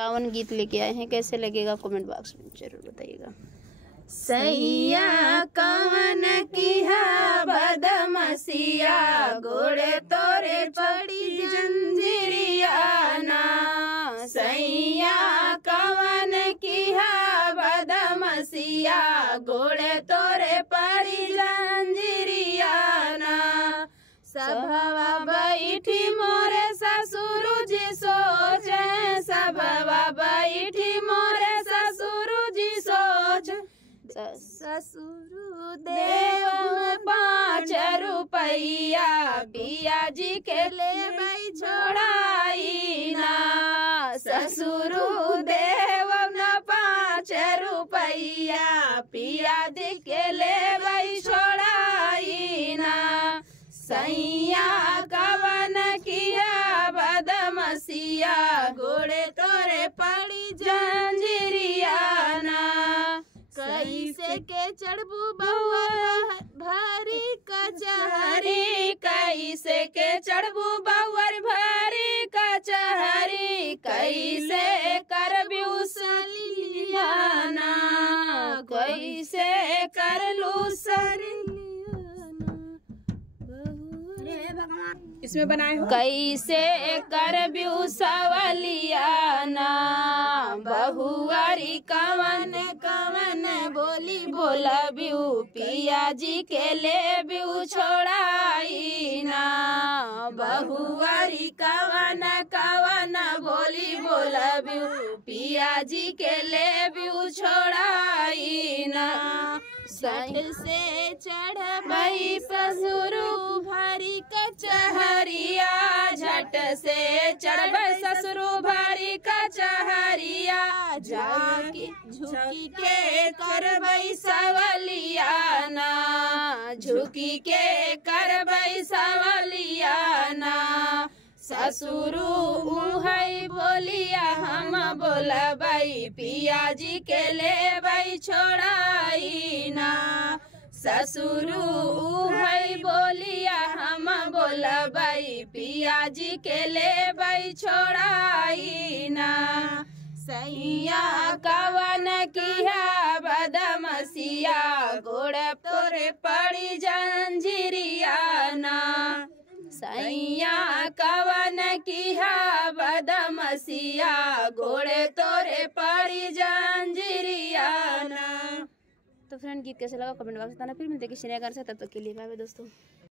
सावन गीत लेके आए हैं, कैसे लगेगा कमेंट बॉक्स में जरूर बताइएगा। सैया कवन किया बदमसिया, गोड़े तोरे पड़ी जंजीरिया ना। सैया कवन किया बदमसिया, गोड़े तोरे पड़ी जंजीरिया ना। सभवा बैठी मोरे ससुर जी सोचे, सभवा बैठी मोरे ससुर जी सोच। ससुर देव 5 रुपैया, पिया जी के ले भाई छोड़ाई ना। ससुर देव 5 रुपैया, पिया जी के ले भाई छोड़ाई ना। सैया कवन किया बदमसिया, गोड़े तोरे पड़ी जंजीरिया ना। कैसे के चढ़बू बउआ भारी कचहरी, कैसे के चढ़बू बउअर भारी कचहरी। कैसे करबू सलियाना, कैसे करलू सलियाना। इसमें बनाए हो कैसे करबू सवलियाना। बहुआरी कवन कवन बोली बोलबू, पिया जी के लेबू छोड़ाई ना। बहुआरी कवन कवन बोली बोलबू, पिया जी के लेबू छोड़ाई ना। सट से चढ़बई ससुर भारी कचहरिया, झट से चढ़ब ससुर भारी कचहरिया। झाकी झुकी के करबई सवलिया ना, झुकी के करबई सवलिया ना। ससुरु उहई बोलिया हम बोलबई, पिया जी के लेबई छोड़ाई ना। ससुरु उहई बोलिया हम बोलबई, पिया जी के लेबई छोड़ाई ना। सैया कवन किया बदमसिया, गोड़े तोरे पड़ी जंजीरिया ना। सैया कवन किया बदमसिया, गोड़े तोरे पड़ी जंजीरिया ना। तो फ्रेंड गीत कैसे लगा कमेंट बॉक्स में बताना। फिर मिलते हैं किसी नए गाने से, तब तक के लिए बाय बाय दोस्तों।